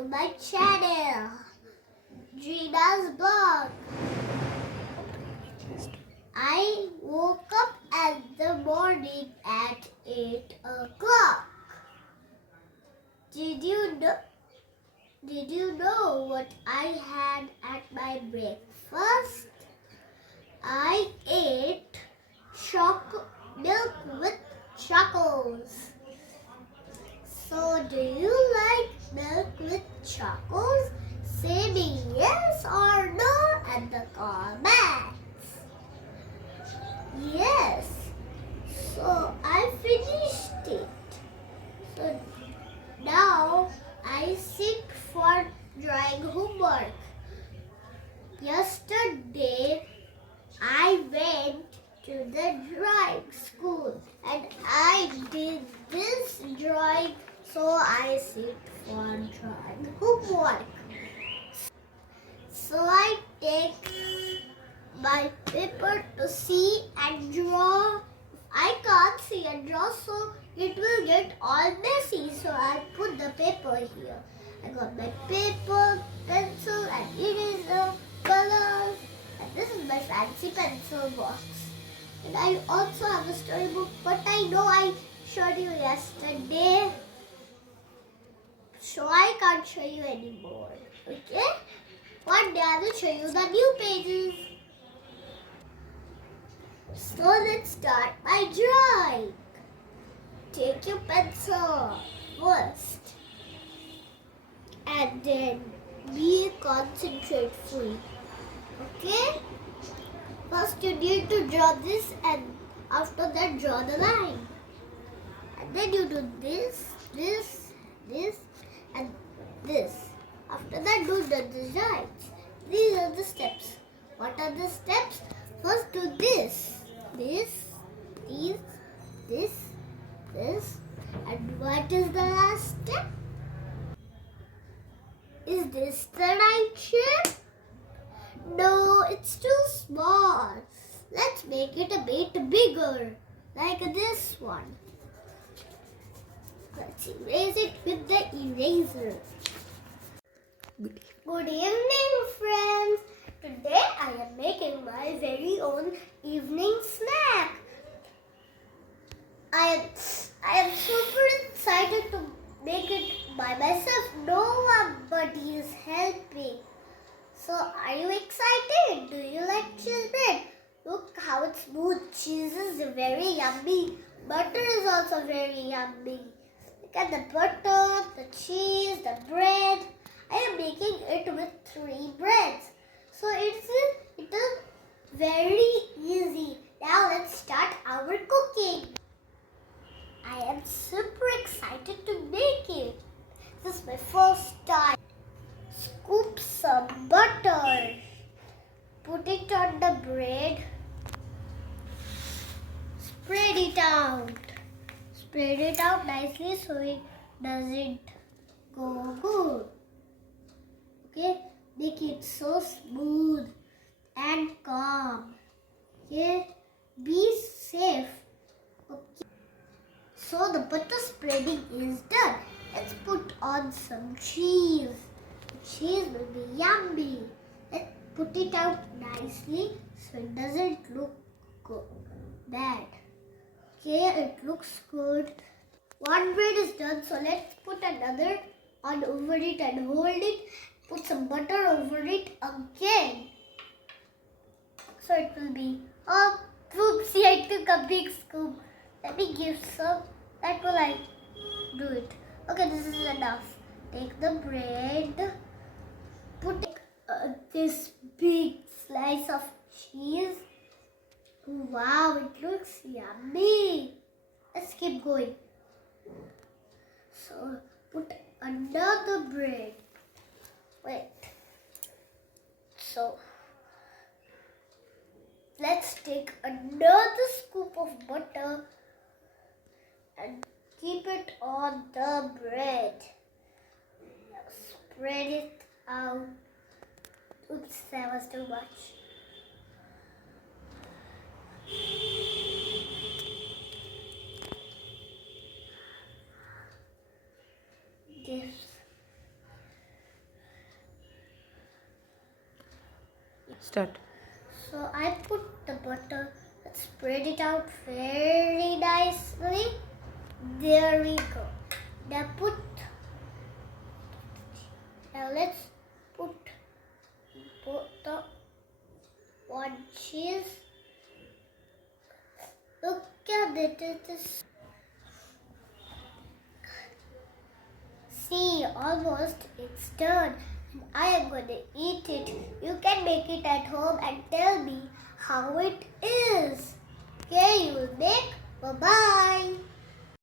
to my channel, Drina's blog. I woke up in the morning at 8 o'clock. Did you know what I had at my breakfast? I ate milk with chocos. So, do you like milk with chocos? Say me yes or no in the comments. Yes. So, I finished it. So, now I sit for drawing homework. Yesterday, I went to the drawing school and I did this drawing, so I sit for drawing homework. So I take my paper to see and draw. I can't see and draw, so it will get all messy. So I put the paper here. I got my paper, pencil and eraser, colors. And this is my fancy pencil box. And I also have a storybook, but I know I showed you yesterday, so I can't show you anymore. Okay? One day I will show you the new pages. So let's start my drawing. Take your pencil first, and then be concentrate-free. Okay? First you need to draw this, and after that draw the line. And then you do this, and this. After that do the designs. These are the steps. What are the steps? First do this. This. And what is the last step? Is this the right shape? No, it's too small. Let's make it a bit bigger, like this one. Let's erase it with the eraser. Good evening, friends. Today I am making my very own evening snack. I am super excited to make it by myself. Nobody is helping. So, are you excited? Do you like cheese bread? Look how it's smooth. Cheese is very yummy. Butter is also very yummy. Look at the butter, the cheese, the bread. I am making it with 3 breads. So, it is very easy. Now, let's start our cooking. I am super excited to make it. This is my first time. Scoop some butter. Put it on the bread. Spread it out. Spread it out nicely so it doesn't go good. Okay? Make it so smooth and calm. Okay? Be safe. Okay? So the butter spreading is done. Let's put on some cheese. The cheese will be yummy. Let's put it out nicely so it doesn't look bad. Okay, it looks good. One bread is done, so let's put another on over it and hold it. Put some butter over it again. So it will be, oopsie, I took a big scoop. Let me give some. That will I do it. Okay, this is enough. Take the bread. Put this big slice of cheese. Wow, it looks yummy. Let's keep going. So, put another bread. Wait. So, let's take another scoop of butter and keep it on the bread. Spread it out. Oops, that was too much. This start. So I put the butter, spread it out very nicely. There we go. Now let's put both the one cheese. Look at this. See, almost it's done. And I am going to eat it. You can make it at home and tell me how it is. Okay, you will make. Bye-bye.